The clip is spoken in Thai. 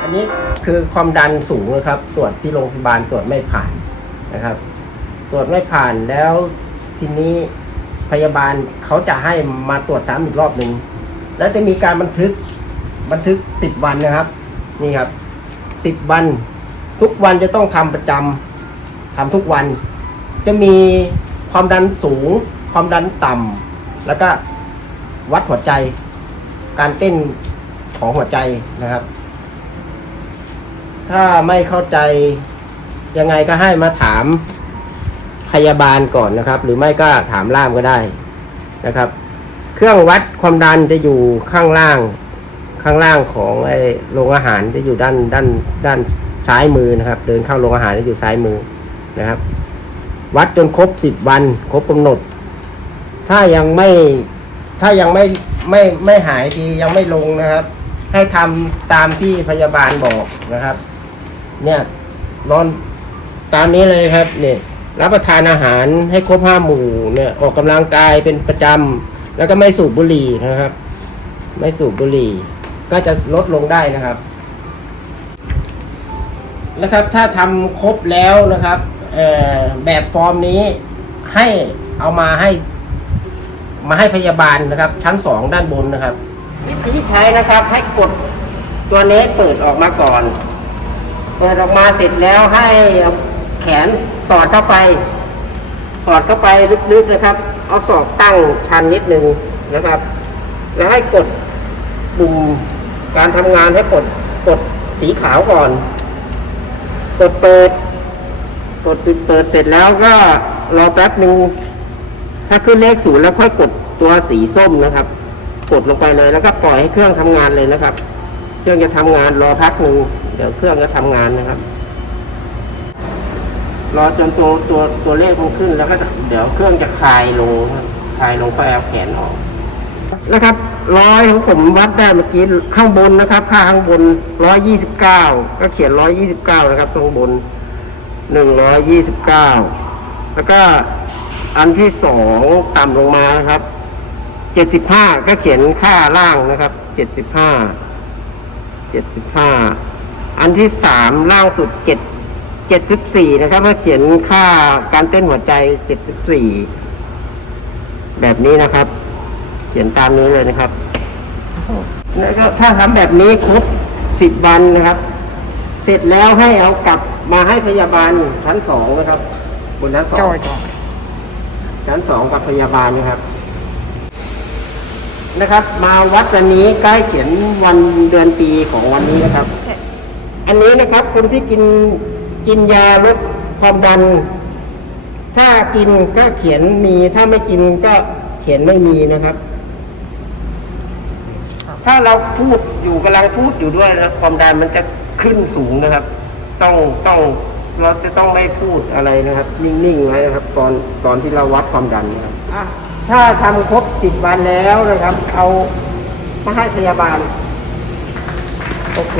อันนี้คือความดันสูงนะครับ ตรวจที่โรงพยาบาลตรวจไม่ผ่านนะครับ ตรวจไม่ผ่านแล้วทีนี้พยาบาลเขาจะให้มาตรวจซ้ำอีกรอบหนึ่งแล้วจะมีการบันทึกบันทึกสิบวันนะครับ นี่ครับสิบวัน ทุกวันจะต้องทำประจำทำทุกวัน จะมีความดันสูง ความดันต่ำแล้วก็วัดหัวใจ การเต้นของหัวใจนะครับ ถ้าไม่เข้าใจยังไงก็ให้มาถามพยาบาลก่อนนะครับ หรือไม่ก็ถามล่ามก็ได้นะครับ เครื่องวัดความดันจะอยู่ข้างล่าง ข้างล่างของไอ้โรงอาหารจะอยู่ด้านด้านด้านซ้ายมือนะครับ เดินเข้าโรงอาหารจะอยู่ซ้ายมือนะครับ วัดจนครบสิบวัน ครบกำหนด ถ้ายังไม่ถ้ายังไม่ไม่ไม่หายดียังไม่ลงนะครับ ให้ทำตามที่พยาบาลบอกนะครับ เนี่ยนอนตามนี้เลยครับเนี่ยรับประทานอาหารให้ครบห้าหมู่เนี่ยออกกำลังกายเป็นประจำแล้วก็ไม่สูบบุหรี่นะครับ ไม่สูบบุหรี่ ก็จะลดลงได้นะครับนะครับ ถ้าทำครบแล้วนะครับแบบฟอร์มนี้ให้เอามาให้ มาให้พยาบาลนะครับ ชั้นสองด้านบนนะครับ วิธีใช้นะครับให้กดตัวเนสเปิดออกมาก่อน เปิดออกมาเสร็จแล้วให้แขนสอดเข้าไป สอดเข้าไปลึกๆนะครับ เอาศอกตั้งชันนิดนึงนะครับ แล้วให้กดปุ่มการทำงานให้กดกดสีขาวก่อน กดเปิด กดปิดเปิดเสร็จแล้วก็รอแป๊บหนึ่งถ้าขึ้นเลขศูนย์แล้วค่อยกดตัวสีส้มนะครับ กดลงไปเลยแล้วก็ปล่อยให้เครื่องทำงานเลยนะครับ เครื่องจะทำงานรอพักหนึ่ง ดี๋ยวเครื่องจะทำงานนะครับ รอจนตัวตัวตัวเลขมันขึ้นแล้วก็เดี๋ยวเครื่องจะคลายลงครับคลายลงก็เอาแขนออกนะครับร้อยของผมวัดได้เมื่อกี้ข้างบนนะครับ ค่าข้างบนร้อยยี่สิบเก้าก็เขียนร้อยยี่สิบเก้านะครับข้างบนหนึ่งร้อยยี่สิบเก้าแล้วก็อันที่สองต่ำลงมานะครับเจ็ดสิบห้าก็เขียนค่าล่างนะครับเจ็ดสิบห้าเจ็ดสิบห้า อันที่สามล่างสุดเจ็ดเจ็ดสิบสี่นะครับถ้าเขียนค่าการเต้นหัวใจเจ็ดสิบสี่แบบนี้นะครับ เขียนตามนี้เลยนะครับแล้วก็ถ้าทำแบบนี้ครบสิบวันนะครับ เสร็จแล้วให้เอากลับมาให้พยาบาลชั้นสองนะครับ บนชั้นสองจอยจอยชั้นสองกับพยาบาลนะครับ นะครับ มาวัดวันนี้ใกล้เขียนวันเดือนปีของวันนี้นะครับ อันนี้นะครับคนที่กินกินยาลดความดัน ถ้ากินก็เขียนมี ถ้าไม่กินก็เขียนไม่มีนะครับ ถ้าเราพูดอยู่กำลังพูดอยู่ด้วยนะความดันมันจะขึ้นสูงนะครับ ต้องต้องเราจะต้องไม่พูดอะไรนะครับ นิ่งๆไว้นะครับ ตอนตอนที่เราวัดความดันนะครับอะถ้าทำครบสิบวันแล้วนะครับ เอามาให้พยาบาลโอเค